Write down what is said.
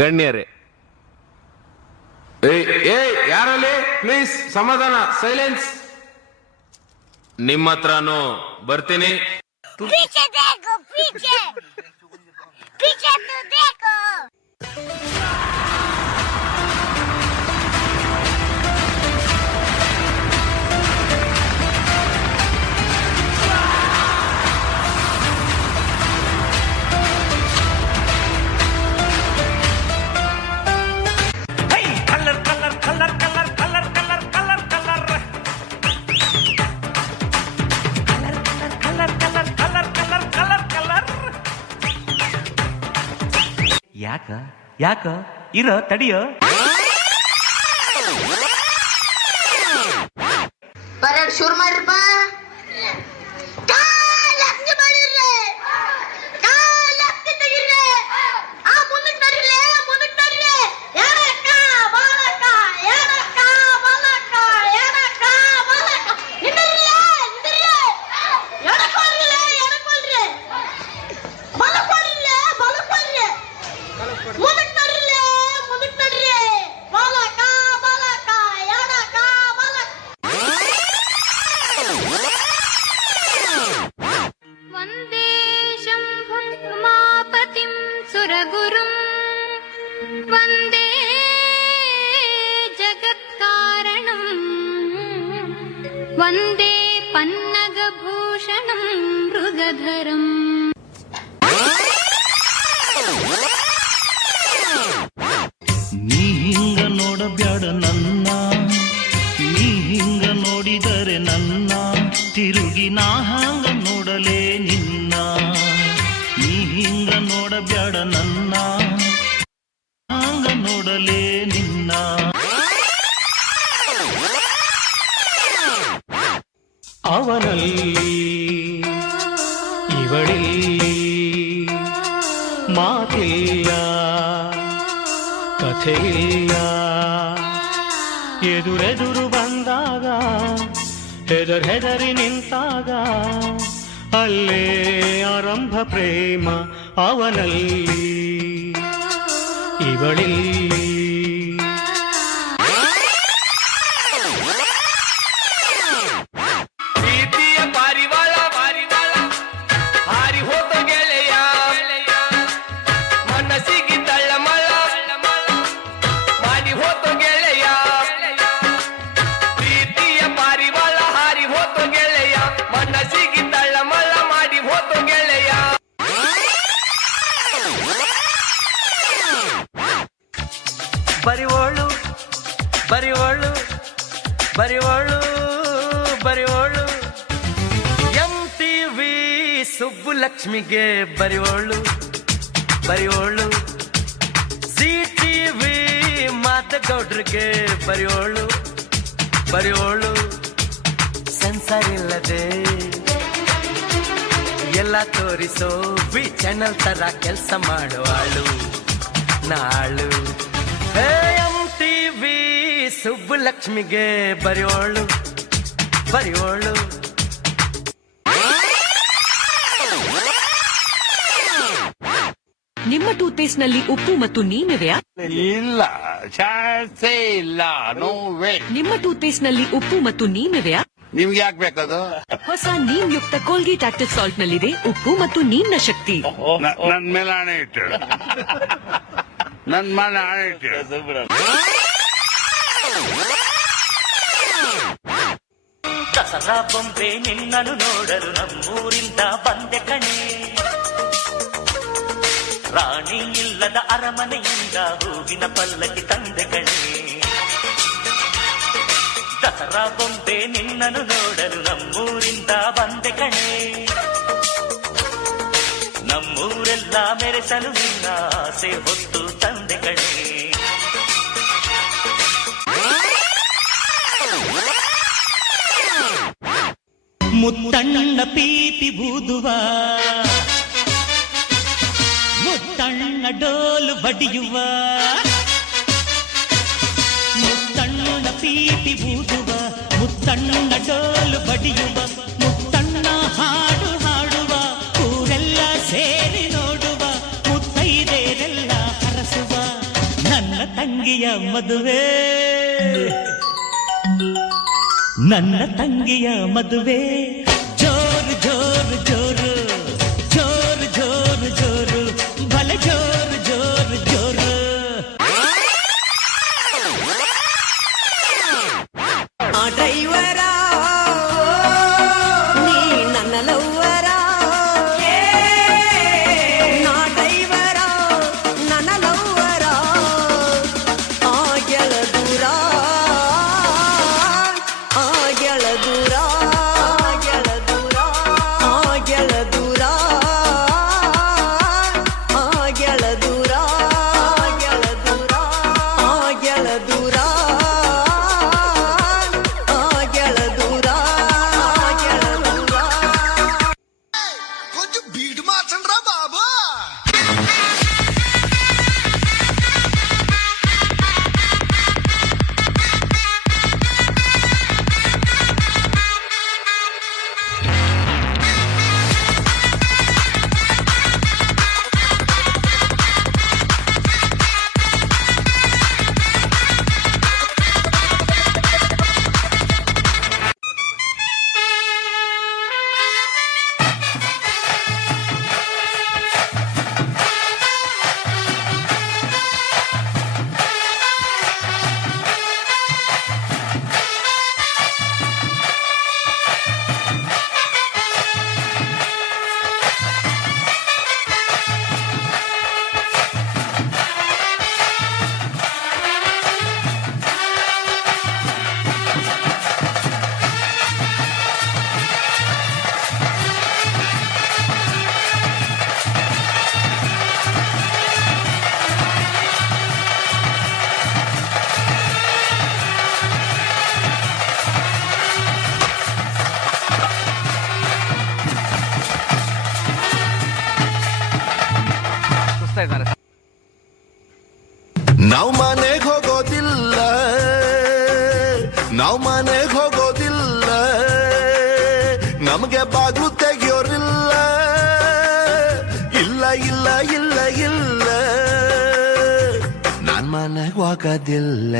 ಗಣ್ಯರೇ, ಯಾರಲ್ಲಿ ಪ್ಲೀಸ್ ಸಮಾಧಾನ, ಸೈಲೆನ್ಸ್. ನಿಮ್ಮ ಹತ್ರನೂ ಬರ್ತೀನಿ. पीछे देखो, पीछे पीछे तो देखो. ಯಾಕ ಇರೋ ತಡಿಯೋ. ಪರೇಡ್ ಶುರು ಮಾಡ್ರಪ್ಪ. वंदे जगत्कारणं वंदे पन्नगभूषणं मृगधरम्. ನೀ ಹಿಂಗ ನೋಡಬ್ಯಾಡ ನನ್ನ, ನೀ ಹಿಂಗ ನೋಡಿದರೆ ನನ್ನ, ತಿರುಗಿ ನಾ ಹಂಗ ನೋಡಲೇ ನಿನ್ನ. ನೀ ಹಿಂಗ ನೋಡಬ್ಯಾಡ ನನ್ನ, ಹಂಗ ನೋಡಲೇ ನಿನ್ನ. ಅವನಲ್ಲಿ ಇವಳಿಲ್ಲಿ ಮಾತಿಲ್ಲ, ಕಥೆಯಿಲ್ಲ. ಎದುರೆದುರು ಬಂದಾಗ ಹೆದರಿ ನಿಂತಾಗ ಅಲ್ಲೇ ಆರಂಭ ಪ್ರೇಮ. ಅವನಲ್ಲಿ ಇವಳಿಲ್ಲಿ ಪ್ರೀತಿಯ ಪಾರಿವಾಳ ಹಾರಿ ಹೋದ ಗೆಳೆಯ, ಮನಸ್ಸಿಗೆ ತಳ್ಳಮಳ ಮಾಡಿ ಹೋದ ಗೆಳೆಯ. ಪ್ರೀತಿಯ ಪಾರಿವಾಳ ಹಾರಿ ಹೋದ ಗೆಳೆಯ, ಮನಸ್ಸಿಗೆ ತಳ್ಳಮಳ ಮಾಡಿ ಹೋದ ಗೆಳೆಯ. ಬರಿವೋಳು ಬರಿವೋಳು ಬರಿವೋಳು ಬರಿವೋಳು, MTV ಸುಬ್ಬುಲಕ್ಷ್ಮಿಗೆ ಬರಿವೋಳು ಬರಿವೋಳು, CTV ಮಾದಗೌಡ್ರಿಗೆ ಬರಿವೋಳು ಬರಿವೋಳು. ಸೆನ್ಸರ್ ಇಲ್ಲದೆ ಎಲ್ಲ ತೋರಿಸೋ ವಿ ಚಾನಲ್ ತರ ಕೆಲಸ ಮಾಡುವಾಳು ನಾಳು. MTV ಸುಬ್ಬುಲಕ್ಷ್ಮಿಗೆ ಬರಿವೋಳು ಬರಿವೋಳು. ನಿಮ್ಮ ಟೂತ್ಪೇಸ್ಟ್ ನಲ್ಲಿ ಉಪ್ಪು ಮತ್ತು ನೀರಿವೆಯಾ? ಇಲ್ಲ, ಚಾನ್ಸೇ ಇಲ್ಲ, ನೋ ವೇ. ನಿಮ್ಮ ಟೂತ್ಪೇಸ್ಟ್ ನಲ್ಲಿ ಉಪ್ಪು ಮತ್ತು ನೀರಿವೆಯಾ? ನಿಮ್ಗೆ ಯಾಕೆ ಬೇಕದು? ಹೊಸ ನೀಮ್ ಯುಕ್ತ ಕೋಲ್ಗೇಟ್ ಆಕ್ಟಿವ್ ಸಾಲ್ಟ್ ನಲ್ಲಿದೆ ಉಪ್ಪು ಮತ್ತು ನೀರಿನ ಶಕ್ತಿ. ನನ್ ಮೇಲೆ ಹಣೆ ಇಟ್ಟು, ನನ್ ಮೇಲೆ ಹಣೆ ಇಟ್ಟು. ದಸರಾ ಬೊಂಬೆ ನಿನ್ನನ್ನು ನೋಡಲು ನಮ್ಮೂರಿಂದ ಬಂದೆ ಕಣೆ, ರಾಣಿ ಇಲ್ಲದ ಅರಮನೆಯಿಂದ ಹೂವಿನ ಪಲ್ಲಕ್ಕಿ ತಂದೆ ಕಣೆ. ದಸರಾ ಬೊಂಬೆ ನಿನ್ನನ್ನು ನೋಡಲು ನಮ್ಮೂರಿಂದ ಬಂದೆ ಕಣೆ, ನಮ್ಮೂರೆಲ್ಲ ಮೆರೆಸಲು ನಿನ್ನ ಆಸೆ ಹೊತ್ತು ತಂದೆ ಕಣೆ. ಮುತ್ತಣ್ಣ ಪೀಪಿ ಬೂದುವ, ಮುತ್ತಣ್ಣ ಡೋಲು ಬಡಿಯುವ, ಮುತ್ತಣ್ಣ ಪೀಪಿ ಬೂದುವ, ಮುತ್ತಣ್ಣ ಡೋಲು ಬಡಿಯುವ, ಮುತ್ತಣ್ಣ ಹಾಡು ಹಾಡುವ, ಊರೆಲ್ಲ ಸೇರಿ ನೋಡುವ, ಮುತ್ತೈದೆರೆಲ್ಲ ಹರಸುವ. ತಂಗಿಯ ಮದುವೆ ನನ್ನ ತಂಗಿಯ ಮದುವೆ ಜೋರು ಜೋರು ಜೋರು ಜೋರು ಜೋರು ಜೋರು ಭಲೆ ಜೋರು ಜೋರು ಜೋರು ಆ ಡ್ರೈವರ ನೀ ನನ್ನ ಲವ್ವರ ನಾ ಡ್ರೈವರ ನನ್ನ ಲವ್ವರ ಆ ಗೆಳ ದೂರ ಆ ಗೆಳ ದೂರ ಆ ಗೆಳ ದೂರ ಆ ಗೆಳ ದೂರ ಆ ಗೆಳ ದೂರ ಆ ಗೆಳ ದೂರ ಆ ಗೆಳ ದೂರ కొంచెం బీట్ మార్చండి రా బాబు. ನಾವ್ ಮನೆಗ್ ಹೋಗೋದಿಲ್ಲ ನಾವ್ ಮನೆಗ್ ಹೋಗೋದಿಲ್ಲ ನಮ್ಗೆ ಬಾಗ್ಲು ತೆಗಿಯೋರಿಲ್ಲ ಇಲ್ಲ ಇಲ್ಲ ಇಲ್ಲ ಇಲ್ಲ ನಾನ್ ಮನೆಗ್ ಹೋಗೋದಿಲ್ಲ